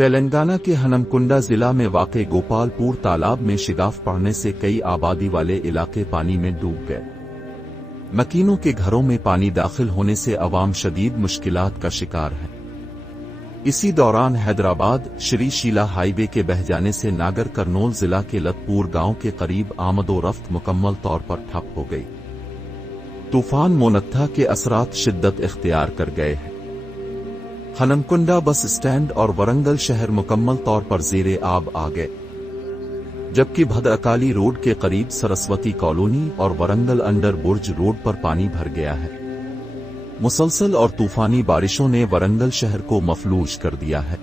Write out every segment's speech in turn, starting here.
तेलंगाना के हनमकुंडा जिला में वाक़े गोपालपुर तालाब में शिगाफ पड़ने से कई आबादी वाले इलाके पानी में डूब गए। मकीनों के घरों में पानी दाखिल होने से अवाम शदीद मुश्किलात का शिकार है। इसी दौरान हैदराबाद श्री शीला हाईवे के बह जाने से नागर कर्नूल जिला के लतपुर गांव के करीब आमदोरफ्त मुकम्मल तौर पर ठप हो गई। तूफान मोनत्था के असरात शिद्दत इख्तियार कर गए हैं। हनमकुंडा बस स्टैंड और वरंगल शहर मुकम्मल तौर पर ज़ेरे आब आ गए, जबकि भद्रकाली रोड के करीब सरस्वती कॉलोनी और वरंगल अंडर बुर्ज रोड पर पानी भर गया है। मुसलसल और तूफानी बारिशों ने वरंगल शहर को मफलूज कर दिया है।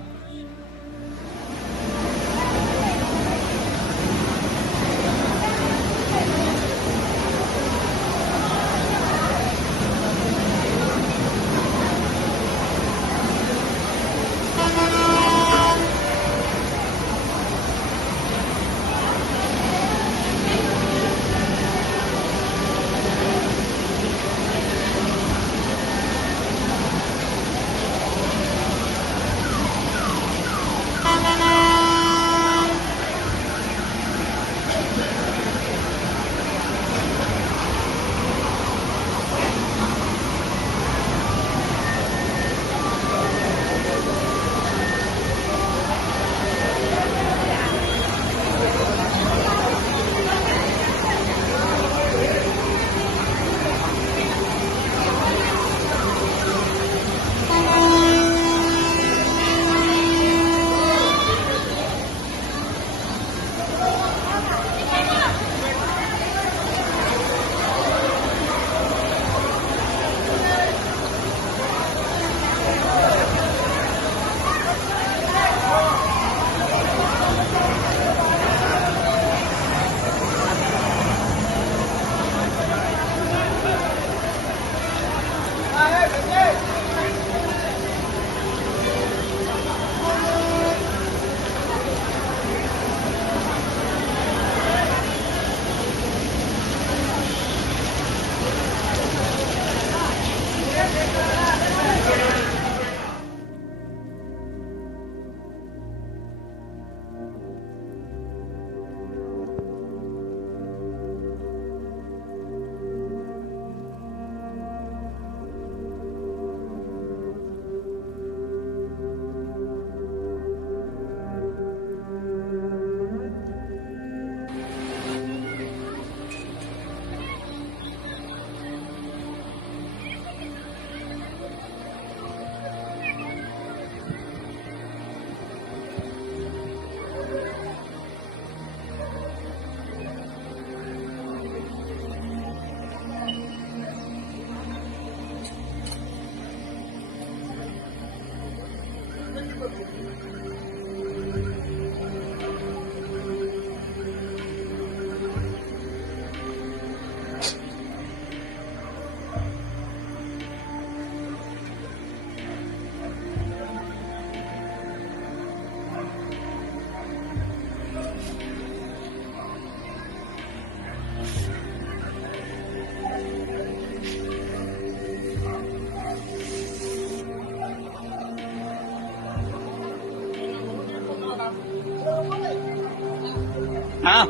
हाँ